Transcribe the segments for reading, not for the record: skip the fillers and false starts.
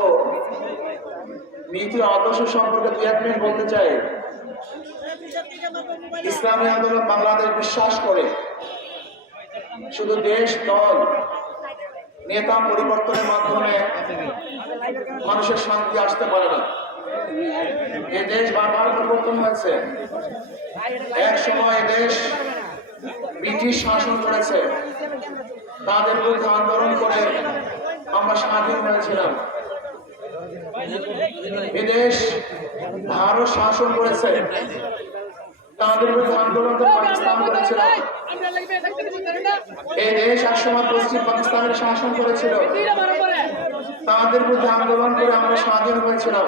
ও নীতি আদর্শ সম্পর্কে 2-1 মিনিট বলতে চাই। ইসলামী আন্দোলন বাংলাদেশ বিশ্বাস করে শুধু দেশ, দল, নেতা পরিবর্তনের মাধ্যমে মানুষের শান্তি আসতে পারে না। এ দেশ বারবার পরিবর্তন হয়েছে। এক সময় দেশ ব্রিটিশ শাসন করেছে, তাদের বিরুদ্ধে আন্দোলন করে আমরা স্বাধীন হয়েছিলাম। এদেশ ভারত শাসন করেছে, তাদের বিরুদ্ধে আন্দোলন করে পাকিস্তান করেছিলাম। এই দেশ একসময় পশ্চিম পাকিস্তানের শাসন করেছিল, তাদের বিরুদ্ধে আন্দোলন করে আমরা স্বাধীন হয়েছিলাম।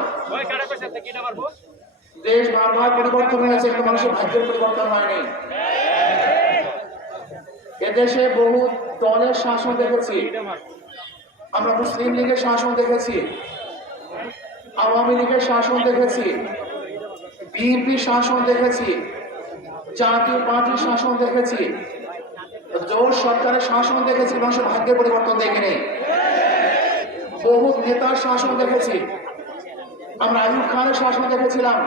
দেশ বারবার পরিবর্তন হয়েছে, কিন্তু মানুষের ভাগ্যের পরিবর্তন হয়নি। এদেশে বহু দলের শাসন দেখেছি, আমরা মুসলিম লীগের শাসন দেখেছি, আওয়ামী লীগের শাসন দেখেছি, বিএনপি শাসন দেখেছি, জাতীয় পার্টির শাসন দেখেছি, জোট সরকারের শাসন দেখেছি, মানুষের ভাগ্যের পরিবর্তন দেখিনি। বহু নেতার শাসন দেখেছি, আমরা আইয়ুব খানের শাসন দেখেছিলাম,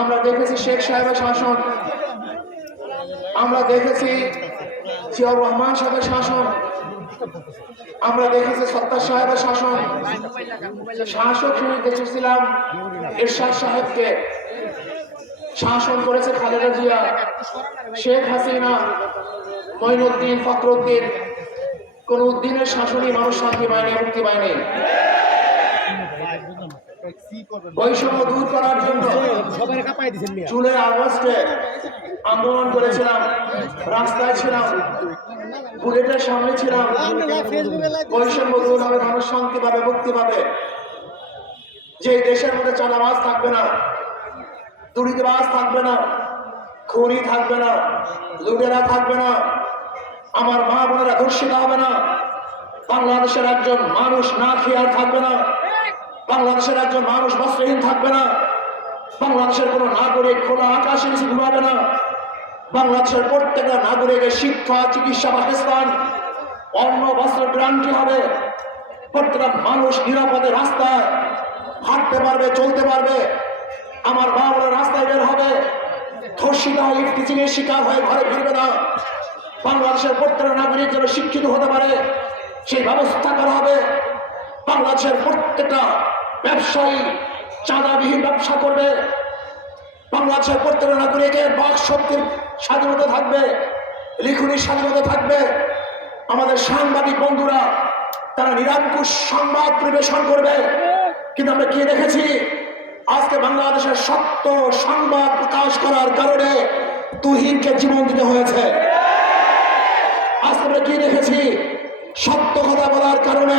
আমরা দেখেছি শেখ সাহেবের শাসন, আমরা দেখেছি জিয়াউর রহমান সাহেবের শাসন, আমরা দেখেছি সত্তার সাহেবের শাসন। শাসক হিসেবে দেখেছিলাম এরশাদ সাহেবকে, শাসন করেছে খালেদা জিয়া, শেখ হাসিনা, মঈনুদ্দিন, ফখরুদ্দিন। কোন উদ্দিনের শাসনই মানুষ শান্তি পায়নি, মুক্তি পায়নি। বৈষম্য দূর করার জন্য জুলাই আগস্টে আন্দোলন করেছিলাম, রাস্তায় ছিলাম, বুলেটের সামনে ছিলাম। বৈষম্য দূর হবে, মানুষ শান্তি পাবে, মুক্তি পাবে। যে দেশের মধ্যে চাঁদাবাজ থাকবে না, দুর্নীতিবাজ থাকবে না, খুনি থাকবে না, লুটেরা থাকবে না, আমার মা বোনেরা ধর্ষিত হবে না, বাংলাদেশের একজন মানুষ না খেয়ে আর থাকবে না, বাংলাদেশের একজন মানুষ বস্ত্রহীন থাকবে না, বাংলাদেশের কোন নাগরিক খোলা আকাশে নিচে ঘুমাবে না, বাংলাদেশের প্রত্যেকটা নাগরিকের শিক্ষা, চিকিৎসা, বাসস্থান, অন্ন, বস্ত্রের গ্যারান্টি হবে। প্রত্যেকটা মানুষ নিরাপদে রাস্তায় হাঁটতে পারবে, চলতে পারবে। আমার মা বোনেরা রাস্তায় বের হবে, ধর্ষিত হয়ে টিচিংয়ের শিকার হয়ে ঘরে ফিরবে না। বাংলাদেশের প্রত্যেকটা নাগরিক যেন শিক্ষিত হতে পারে, সেই ব্যবস্থা করা হবে। বাংলাদেশের প্রত্যেকটা ব্যবসায়ী চাঁদাবিহীন ব্যবসা করবে। বাংলাদেশের প্রত্যেকটা নাগরিকের বাক শক্তির স্বাধীনতা থাকবে, লিখনির স্বাধীনতা থাকবে। আমাদের সাংবাদিক বন্ধুরা তারা নিরঙ্কুশ সংবাদ পরিবেশন করবে। কিন্তু আমরা কি দেখেছি, আজকে বাংলাদেশের সত্য সংবাদ প্রকাশ করার কারণে তুহিনকে জীবন দিতে হয়েছে। আজকে আমরা কি দেখেছি, সত্য কথা বলার কারণে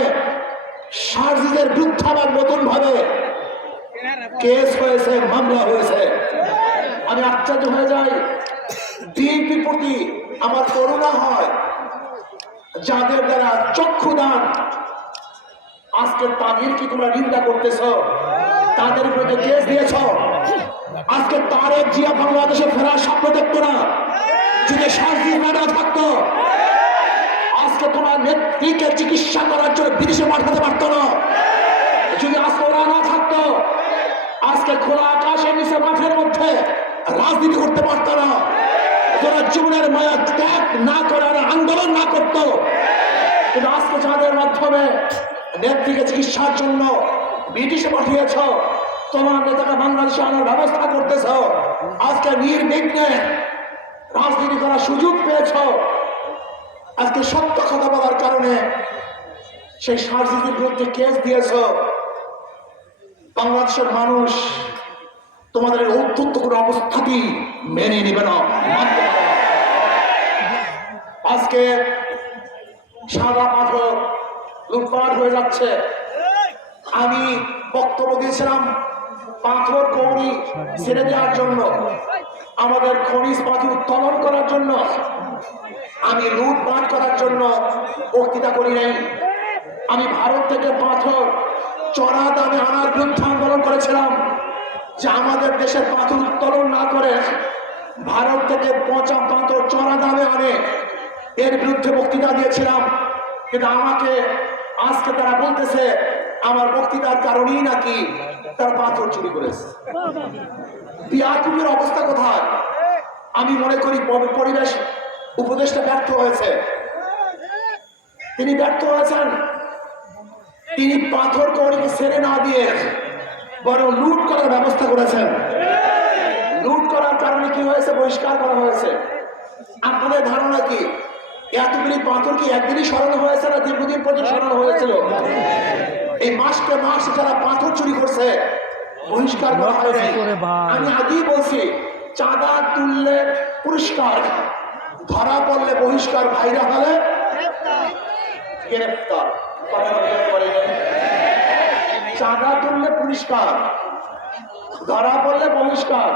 সার্জিদের বিরুদ্ধে আবার নতুন ভাবে কেস হয়েছে, মামলা হয়েছে। আমি আশ্চর্য হয়ে যাই, বিএনপির প্রতি আমার করুণা হয়, যাদের দ্বারা চক্ষুদান, আজকে তাদের কি তোমরা নিন্দা করতেছ, তাদের বিরুদ্ধে কেস দিয়েছ। আজকে তারেক জিয়া বাংলাদেশে ফেরার স্বপ্ন দেখতো না, যদি সার্জি না থাকতো আজকে তোমার নেত্রীকে চিকিৎসা করার জন্য বিদেশে পাঠাতে পারতো না। যদি আজকে ওরা না থাকতো আজকে খোলা আকাশের নিচে মাঠের মধ্যে রাজনীতি করতে পারতো না। যারা জীবনের মায়া ত্যাগ না করে আন্দোলন না করতো, কিন্তু আজকে যাদের মাধ্যমে নেত্রীকে চিকিৎসার জন্য ব্রিটিশে পাঠিয়েছ, তোমার নেতাকে বাংলাদেশে আনার ব্যবস্থা করতেছ, আজকে নির্বিঘ্নে রাজনীতি করার সুযোগ পেয়েছ। আজকে সত্য কথা বলার কারণে সেই সার্জিদের বিরুদ্ধে কেস দিয়েছ। বাংলাদেশের মানুষ তোমাদের অত্যন্ত কোনো অবস্থাতেই মেনে নেবে না, মানতে পারে না। আজকে সাদা পাথর লুটপাট হয়ে যাচ্ছে। আমি বক্তব্য দিয়েছিলাম পাথর কৌড়ি ছেড়ে দেওয়ার জন্য, আমাদের খনিজ পাথর উত্তোলন করার জন্য। আমি লুটপাট করার জন্য বক্তৃতা করি নাই। আমি ভারত থেকে পাথর চড়া দামে আনার বিরুদ্ধে আন্দোলন করেছিলাম, যে আমাদের দেশের পাথর উত্তোলন না করে ভারত থেকে পচা পাথর চড়া দামে আনে, এর বিরুদ্ধে বক্তৃতা দিয়েছিলাম। কিন্তু আমাকে আজকে তারা বলতেছে আমার বক্তৃতার কারণেই নাকি তার পাথর চুরি করেছে। পিয়াকুবের অবস্থা কোথায়? আমি মনে করি পরিবেশ উপদেষ্টা ব্যর্থ হয়েছে। তিনি ব্যর্থ হয়েছেন। তিনি পাথর কড়িকে ছেড়ে না দিয়ে বরং লুট করার ব্যবস্থা করেছেন। লুট করার কারণে কি হয়েছে? বহিষ্কার করা হয়েছে। আপনাদের ধারণা কি এতগুলি পাথর কি একদিনই সরানো হয়েছে না দীর্ঘদিন পর্যন্ত সরানো হয়েছিল? এই মাসকে মাস যারা পাথর চুরি করছে বহিষ্কার করা হয়নি। আমি আগেই বলছি, চাঁদা তুললে পুরস্কার, ধরা পড়লে বহিষ্কার, ভাইরা হলে গ্রেফতার। চাঁদা তুললে পুরস্কার, ধরা পড়লে বহিষ্কার,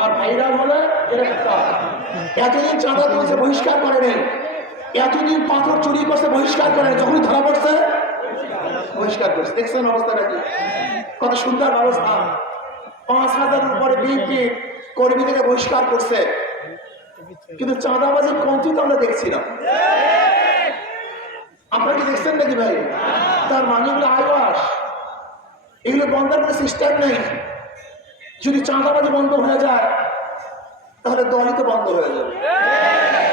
আর ভাইরা হলে গ্রেফতার। এতদিন চাঁদা তুলছে বহিষ্কার করেনি, এতদিন পাথর চুরি করছে বহিষ্কার করেনি, যখনই ধরা পড়ছে বহিষ্কার করছে। দেখছেন অবস্থাটা কি? কত সুন্দর ব্যবস্থা। ৫,০০০ উপরে বিএনপি কর্মীদেরকে বহিষ্কার করছে, কিন্তু চাঁদাবাজির কমতি তো আমরা দেখছি না। আপনারা কি দেখছেন নাকি ভাই? তার মানে এগুলো আইবাস, এগুলো বন্ধের কোনো সিস্টেম নেই। যদি চাঁদাবাজি বন্ধ হয়ে যায় তাহলে দলই তো বন্ধ হয়ে যাবে,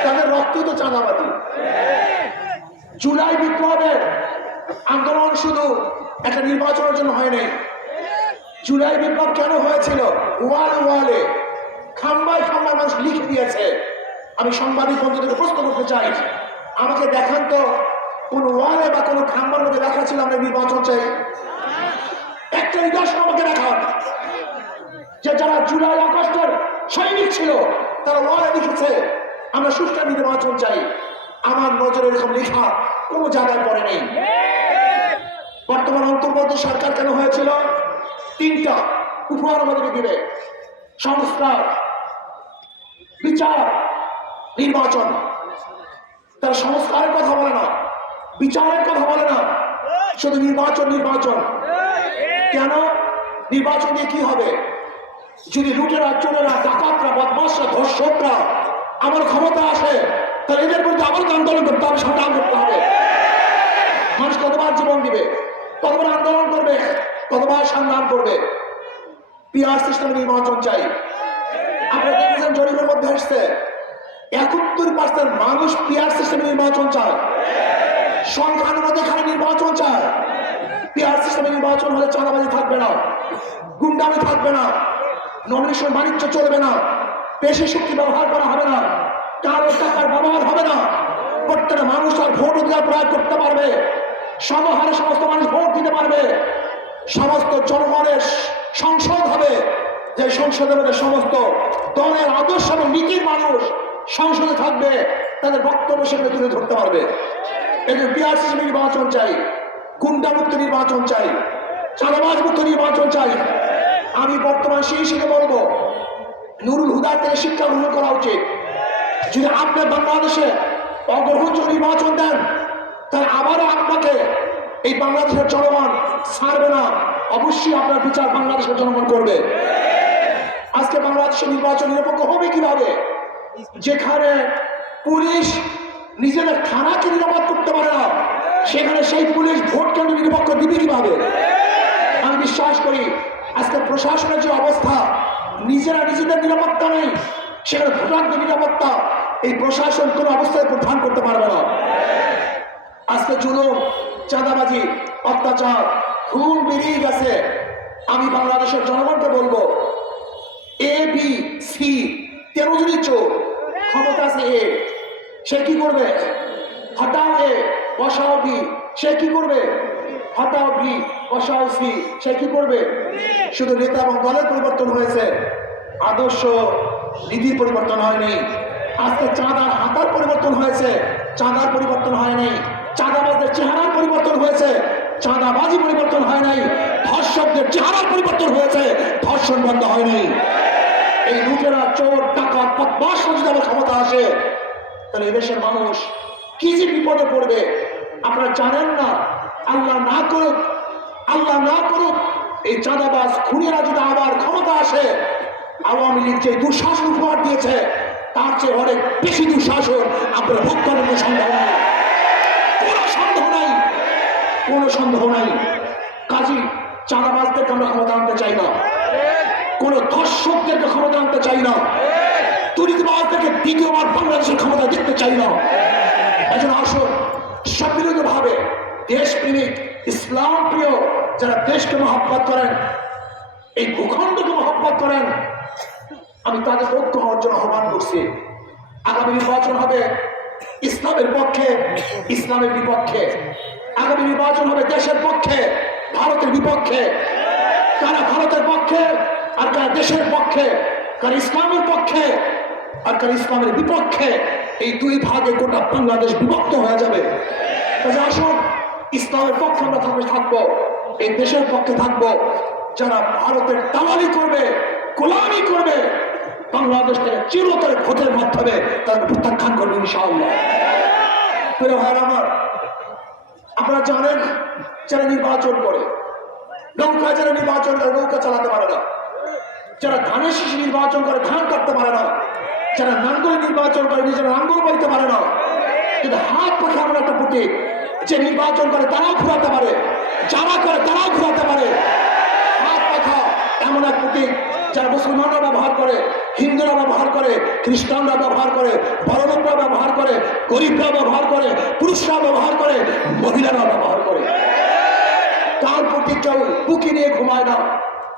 তাদের রক্তই তো চাঁদাবাজি। জুলাই বিপ্লবের আন্দোলন শুধু একটা নির্বাচনের জন্য হয়নি। জুলাই বিপ্লব কেন হয়েছিল? ওয়ালে খাম্বায় খাম্বায় মানুষ লিখে দিয়েছে। আমি সাংবাদিক বন্ধুদের প্রশ্ন করতে চাই, আমাকে দেখান তো কোন ওয়ালে বা কোন খাম্বার মধ্যে লেখা ছিল আমরা নির্বাচন চাই? একটা নিদর্শন আমাকে দেখান যে যারা জুলাই আগস্টের সৈনিক ছিল তারা ওয়ালে লিখেছে আমরা সুষ্ঠু নির্বাচন চাই। আমার নজরে এরকম লেখা কোন জায়গায় পড়ে নেই। বর্তমান অন্তর্বর্তী সরকার কেন হয়েছিল? ৩টা উপহার আমাদেরকে দিবে: সংস্কার, বিচার, নির্বাচন। তারা সংস্কারের কথা বলে না, বিচারের কথা বলে না, শুধু নির্বাচন নির্বাচন। কেন? নির্বাচন দিয়ে কি হবে? যদি লুটেরা, চোরেরা, ডাকাতরা, বদমাশরা, ধর্ষকরা আমার ক্ষমতা আসে তাহলে এদের বিরুদ্ধে আবার আন্দোলন করতে হবে, সংগ্রাম করতে হবে। মানুষ কতবার জীবন দিবে, কতবার আন্দোলন করবে, কতবার সংগ্রাম করবে? পিআর সিস্টেম নির্বাচন চাই। আপনারা দেখেছেন জরিপের মধ্যে আসছে ৭১% মানুষ পিআর সিস্টেম নির্বাচন চায়। সংখ্যানুপাতে এখানে নির্বাচন চায়। পিআর সিস্টেমে নির্বাচন হলে চাঁদাবাজি থাকবে না, গুন্ডামি থাকবে না, নমিনেশন বাণিজ্য চলবে না, পেশি শক্তি ব্যবহার করা হবে না, কারো টাকার ব্যবহার হবে না। প্রত্যেকটা মানুষ আর ভোট অধিকার প্রয়োগ করতে পারবে, সমহারে সমস্ত মানুষ ভোট দিতে পারবে। সমস্ত জনগণের সংসদ হবে, যে সংসদের মধ্যে সমস্ত দলের আদর্শ এবং নীতির মানুষ সংসদে থাকবে, তাদের বক্তব্য সেখানে তুলে ধরতে পারবে। এই যে পিআর সিস্টেম নির্বাচন চাই, গুন্ডামুক্ত নির্বাচন চাই, চাঁদাবাজ মুক্ত নির্বাচন চাই। আমি বর্তমান সেই হিসেবে বলবো নুরুল হুদার থেকে শিক্ষা গ্রহণ করা উচিত। যদি আপনি বাংলাদেশে অগ্রহণযোগ্য নির্বাচন দেন তাহলে আবারও আপনাকে এই বাংলাদেশের জনগণ ছাড়বে না, অবশ্যই আপনার বিচার বাংলাদেশের জনগণ করবে। আজকে বাংলাদেশের নির্বাচন নিরপেক্ষ হবে কিভাবে? যেখানে পুলিশ নিজেদের থানাকে নিরাপদ করতে পারে না, সেখানে সেই পুলিশ ভোট কেন্দ্র নিরপেক্ষ দিবে কিভাবে? আমি বিশ্বাস করি আজকে প্রশাসনের যে অবস্থা, নিজেরা নিজেদের নিরাপত্তা নেই, সেখানে ভোটারদের নিরাপত্তা এই প্রশাসন কোনো অবস্থায় প্রদান করতে পারবে না। আজকে জুলুম, চাঁদাবাজি, অত্যাচার, খুন বেরিয়ে গেছে। আমি বাংলাদেশের জনগণকে বলবো, এ বি সি 13 জনই চোর, ক্ষমতা আছে এ, সে কি করবে? হটাও এ বসাও বি, সে কি করবে? হটাও বি বসাও সি, সে কি করবে? শুধু নেতা এবং দলের পরিবর্তন হয়েছে, আদর্শ নীতির পরিবর্তন হয়নি। আজকে চাঁদার হাতার পরিবর্তন হয়েছে, চাঁদার পরিবর্তন হয়নি। চাঁদাবাজদের চেহারার পরিবর্তন হয়েছে, চাঁদাবাজি পরিবর্তন হয় নাই। ধর্ষকদের চেহারার পরিবর্তন হয়েছে, ধর্ষণ বন্ধ হয়নি। এই লুটেরা, চোর, টাকা, বদমাশ যদি আমার ক্ষমতা আসে তাহলে এদেশের মানুষ কি যে বিপদে পড়বে আপনারা জানেন না। আল্লাহ না করুক, আল্লাহ না করুক, এই চাঁদাবাজ খুনিরা যদি আবার ক্ষমতা আসে, আওয়ামী লীগ যে দুঃশাসন উপহার দিয়েছে তার চেয়ে অনেক বেশি দুঃশাসন আপনারা ভোগ করার কোনো সন্দেহ নাই, কোনো সন্দেহ নাই, কোনো সন্দেহ নাই। তুলিবাজদেরকে আমরা ক্ষমতা আনতে চাই না, কোন ধর্ষকদেরকে ক্ষমতা আনতে চাই না, তুলিবাজদেরকে দ্বিতীয়বার বাংলাদেশের ক্ষমতা দেখতে চাই না। একজন আসুন সম্মিলিত ভাবে দেশপ্রেমিক ইসলাম প্রিয় যারা দেশকে মহব্বত করেন, এই ভূখণ্ডকে মহব্বত করেন, আমি তাদের ঐক্য হওয়ার জন্য আহ্বান করছি। আগামী নির্বাচন হবে ইসলামের পক্ষে, ইসলামের বিপক্ষে। আগামী নির্বাচন হবে দেশের পক্ষে, ভারতের বিপক্ষে। কারা ভারতের পক্ষে আর কারা দেশের পক্ষে, কারা ইসলামের পক্ষে আর কারা ইসলামের বিপক্ষে। এই দুই ভাগে গোটা বাংলাদেশ বিভক্ত হয়ে যাবে। আসুন ইসলামের পক্ষে আমরা থাকবো, এই দেশের পক্ষে থাকবো। যারা ভারতের দালালি করবে, গোলামি করবে, বাংলাদেশ থেকে চিরতরে ভোটের মাধ্যমে তাদের প্রত্যাখ্যান করবে ইনশাআল্লাহ। প্রিয় ভাইরা আমার, আপনারা জানেন যারা নির্বাচন করে, নৌকা যারা নির্বাচন করে নৌকা চালাতে পারে না, যারা ধানের শীষ নির্বাচন করে ধান কাটতে পারে না, যারা নাঙ্গল নির্বাচন করে নিজেরা নাঙ্গল বইতে পারে না, কিন্তু হাত পাখা এমন একটা প্রতীক যে নির্বাচন করে তারাও ঘুরাতে পারে, যারা করে তারাও ঘুরাতে পারে। হাত পাখা এমন এক প্রতীক যারা মুসলমানরা ব্যবহার করে, হিন্দুরা ব্যবহার করে, খ্রিস্টানরা ব্যবহার করে, বড়লোকরা ব্যবহার করে, গরিবরা ব্যবহার করে, পুরুষরা ব্যবহার করে, মহিলারা ব্যবহার করে। তার প্রতীক কেউ বুকি নিয়ে ঘুমায় না,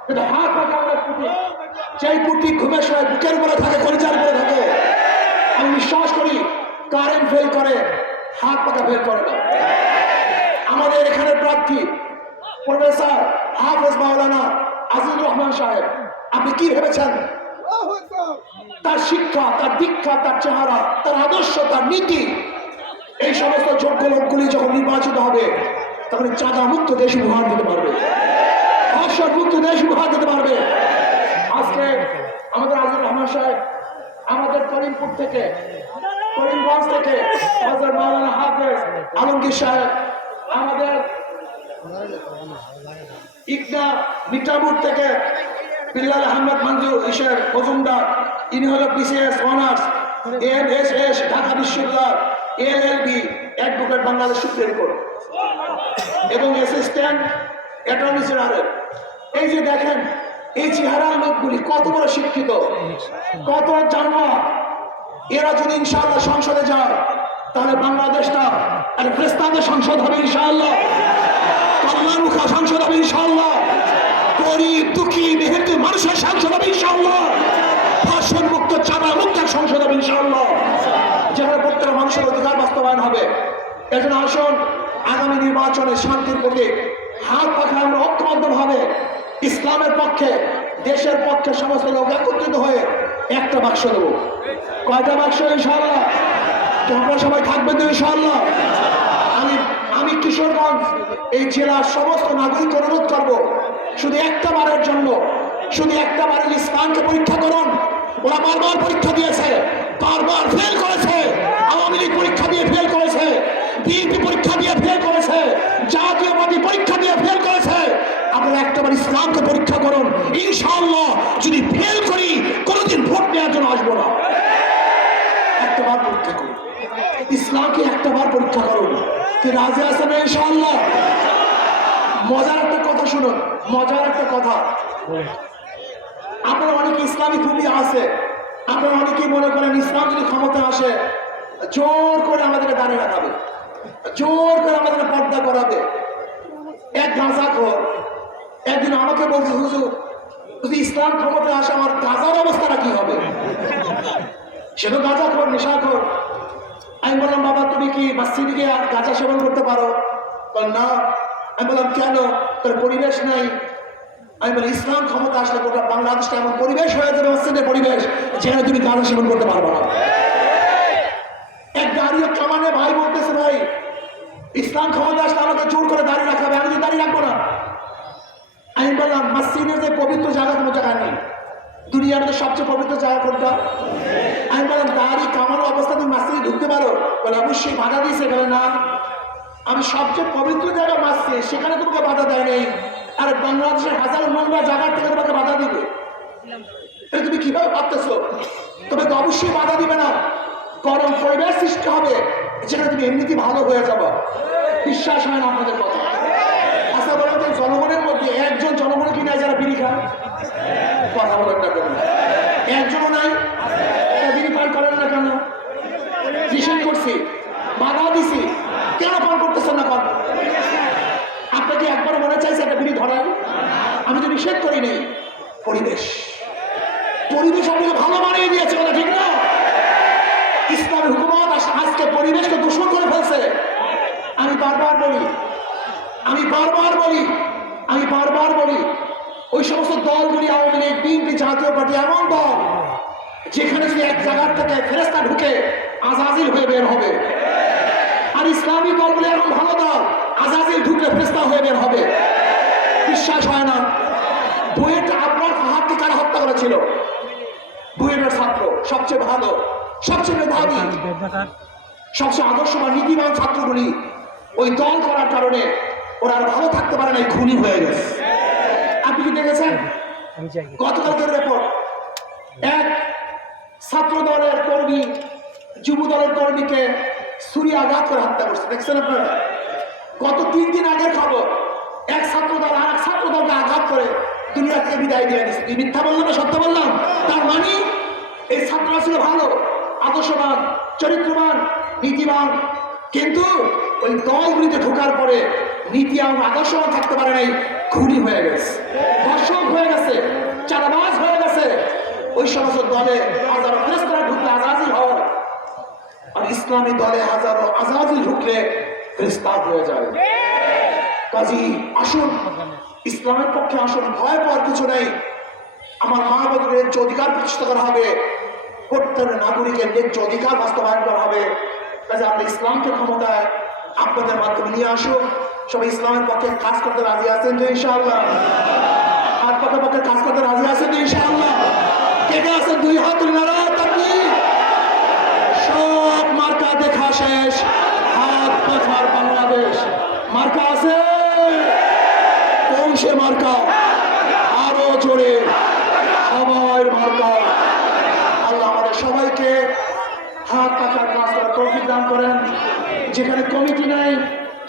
কিন্তু হাত পাখা এমন এক প্রতীক, সেই প্রতীক ঘুমের সময় বুকের উপরে থাকে, কলিজার উপরে থাকে। আমি বিশ্বাস করি কারেন্ট ফেল করে, হাত পাখা ফেল করে না। আমাদের এখানে প্রার্থী প্রফেসর হাফেজ মাওলানা আজিজুর রহমান সাহেব, আপনি কি ভেবেছেন তার শিক্ষা, তার দীক্ষা, তার চেহারা, তার আদর্শ, তার নীতি, এই সমস্ত যোগ্য লোকগুলি যখন নির্বাচিত হবে তখন চাঁদা মুক্ত দেশ উপহার দিতে পারবে, ধর্ষণ মুক্ত দেশ উপহার দিতে পারবে। আজকে আমাদের আজিজুর রহমান সাহেব আমাদের করিমপুর থেকে, করিমগঞ্জ থেকে হযরত মাওলানা হাফেজ আলমগীর সাহেব, আমাদের ইকনা মিঠাপুর থেকে বিল্লাল আহমেদ মঞ্জুর ইসের মজুমদার, ইনি হল বিসিএস অনার্স, এমএসএস ঢাকা বিশ্ববিদ্যালয়, LLB advocate Bangladesh supreme court এবং অ্যাসিস্ট্যান্ট অ্যাটর্নি জেনারেল। এই যে দেখেন এই চেহারার লোকগুলি কত বড় শিক্ষিত, কত জানা। এরা যদি ইনশাআল্লাহ সংসদে যায় তাহলে বাংলাদেশটা একটা ফেরেশতাদের সংসদ হবে ইনশাআল্লাহ, কল্যাণমুখী সংসদ হবে ইনশাআল্লাহ, গরিব দুঃখী মেহনতি মানুষের সংসদ হবে ইনশাআল্লাহ, ধর্ষণ মুক্ত চাঁদা মুক্ত সংসদ হবে ইনশাআল্লাহ, যেখানে প্রত্যেক মানুষের অধিকার বাস্তবায়ন হবে। এজন্য আসুন আগামী নির্বাচনে শান্তির প্রতি হাত পাখা আমরা ঐক্যবদ্ধভাবে ইসলামের পক্ষে, দেশের পক্ষে সমস্ত লোক একত্রিত হয়ে একটা বাক্স দেব। কয়টা বাক্স ইনশাআল্লাহ? তোমরা সবাই থাকবেন তো ইনশাআল্লাহ? আমি কিশোরগঞ্জ এই জেলার সমস্ত নাগরিক অনুরোধ করবো, শুধু একটা বারের জন্য, শুধু একটা বারের ইসলামকে পরীক্ষা করুন। ওরা বারবার পরীক্ষা দিয়েছে, বারবার ফেল করেছে। আওয়ামী লীগ পরীক্ষা দিয়ে ফেল করেছে, বিএনপি পরীক্ষা দিয়ে ফেল করেছে, জাতীয়বাদী পরীক্ষা দিয়ে ফেল করেছে। আপনারা একটাবার ইসলামকে পরীক্ষা করুন, ইনশাআল্লাহ যদি ফেল করি কোনোদিন ভোট নেওয়ার জন্য আসবো না। একটাবার পরীক্ষা করুন, ইসলামকে একটাবার পরীক্ষা করুন। কি রাজি আছেন ইনশাআল্লাহ? মজার একটা কথা শুনুন, মজার একটা কথা। আপনারা অনেকে ইসলামী খুবই আছে, আপনারা অনেকেই মনে করেন ইসলাম যদি ক্ষমতা আসে জোর করে আমাদেরকে দাঁড়িয়ে রাখাবে, জোর করে আমাদেরকে পর্দা করাবে। এক গাঁজাখোর একদিন আমাকে বলছে, হুজুর যদি ইসলাম ক্ষমতা আসে আমার গাঁজার অবস্থাটা কি হবে? সে তো গাঁজাখোর, নেশাখোর। আমি বললাম, বাবা তুমি কি মসজিদে গিয়ে গাঁজা সেবন করতে পারো? না। আমি বললাম, কেন? তোর পরিবেশ নাই। আমি বলি, ইসলাম ক্ষমতা আসলে গোটা বাংলাদেশটা এমন পরিবেশ হয়ে যাবে, মসজিদের পরিবেশ, যেখানে তুমি গাঁজা সেবন করতে পারবো না। এক দাঁড়িয়ে কামানে ভাই বলতেছে, ভাই ইসলাম ক্ষমতা আসলে আমাকে জোর করে দাঁড়িয়ে রাখাবে, আমি তো দাঁড়িয়ে রাখবো না। আমি বললাম, মসজিদের যে পবিত্র জায়গা কোনো জায়গায় নেই, দুনিয়ার মধ্যে সবচেয়ে পবিত্র জায়গা কোনটা? আমি বললাম, দাঁড়ি কামানো অবস্থা তুমি মসজিদে ঢুকতে পারো? বলে অবশ্যই বাধা দিয়েছে। বলে না, আমি সবচেয়ে পবিত্র জায়গা মসজিদ, সেখানে তোমাকে বাধা দেয় নেই, আর বাংলাদেশের হাজার নোংরা জায়গার থেকে তোমাকে বাধা দিবে? তুমি কিভাবে ভাবতেছো? তবে তো অবশ্যই বাধা দিবে না, বরং পরিবেশ সৃষ্টি হবে যেখানে তুমি এমনিতেই ভালো হয়ে যাবো। বিশ্বাস হয় না আপনাদের কথা? আচ্ছা বলেন, জনগণের মধ্যে একজন জনগণকে কি একবার মনে চাইছে একটা বিড়ি ধরাই? আমি তো নিষেধ করিনি। পরিবেশ পরিবেশ আপনাকে ভালো বানিয়ে দিয়েছে, বলে ঠিক না? ইসলামী হুকুমত আজকে পরিবেশকে দূষণ করে ফেলছে। আমি বারবার বলি ওই সমস্ত দলগুলি, আওয়ামী লীগ, বিএনপি, জাতীয় পার্টি এমন দল যেখানে যদি এক জায়গার থেকে ফেরেশতা ঢুকে আজাজিল হয়ে বের হবে। আর ইসলামী দলগুলি এমন ভালো দল, আজাজিল ঢুকলে ফেরেশতা হয়ে বের হবে। বিশ্বাস হয় না? বুয়েট আপনার ফাহাদকে কারা হত্যা করেছিল? বুয়েটের ছাত্র, সবচেয়ে ভালো, সবচেয়ে মেধাবী, সবচেয়ে আদর্শবান, নীতিবান ছাত্রগুলি ওই দল করার কারণে ওরা আর ভালো থাকতে পারে না, খুনি হয়ে গেছে। আপনি কি দেখেছেন গতকালকের রিপোর্ট? এক ছাত্র দলের কর্মী যুব দলের কর্মীকে ছুরি আঘাত করে হত্যা করছে, দেখছেন আপনারা? গত 3 দিন আগের খবর, এক ছাত্র দল আর এক ছাত্র দলকে আঘাত করে দুনিয়া থেকে বিদায় দিয়ে দিচ্ছে। কি মিথ্যা বললাম না সত্য বললাম? তার মানে এই ছাত্ররা ছিল ভালো, আদর্শবান, চরিত্রবান, নীতিবান, কিন্তু ওই দলগুলিতে ঢোকার পরে নীতি এবং আদর্শবান থাকতে পারে নাই, খুনি হয়ে গেছে, দর্শক হয়ে গেছে, চাঁদাবাজ হয়ে গেছে। ওই সমস্ত দলে হাজারো ফেরেশতারা ঢুকলে আজাজিল হয়, আর ইসলামী দলে হাজারো আজাজিল ঢুকলে ফেরেশতা হয়ে যায়। কাজী আসুন, ইসলামের পক্ষে আসুন, ভয় পাওয়ার কিছু নেই। আমার মা বোনদের যে অধিকার প্রতিষ্ঠা করা হবে, প্রত্যেক নাগরিকের ন্যায্য অধিকার বাস্তবায়ন করা হবে। কাজে আপনি ইসলামকে ক্ষমতায় আপনাদের মাধ্যমে নিয়ে আসুন। সবাই ইসলামের পক্ষে কাজ করতে রাজি আছেন তো ইনশাআল্লাহ? হাত পাকের পক্ষে কাজ করতে রাজি আছেন তো ইনশাআল্লাহ? কে কে আছেন? 2 হাত তুলে নারায় তাকবীর। সব মার্কা দেখা শেষ, হাত পাখার বাংলাদেশ মার্কা আছে। কোন সে মার্কা? আরো জোরে, সবার মার্কা। আল্লাহ আমাদের সবাইকে হাত পাখার কাজ করার তৌফিক দান করেন। যেখানে কমিটি নাই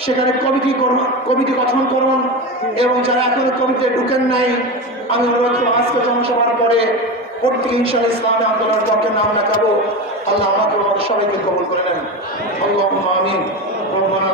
সেখানে কমিটি গঠন করুন, এবং যারা এখনো কমিটিতে ঢুকেন নাই, আমি অনুরোধ করব আজকে জনসভার পরে প্রত্যেক ইনশাআল্লাহ ইসলামী আন্দোলনের পক্ষে নাম লেখাবো। আল্লাহ আমাকে আমাদের সবাইকে কবুল করে নেন। আল্লাহুম্মা আমিন। রব্বানা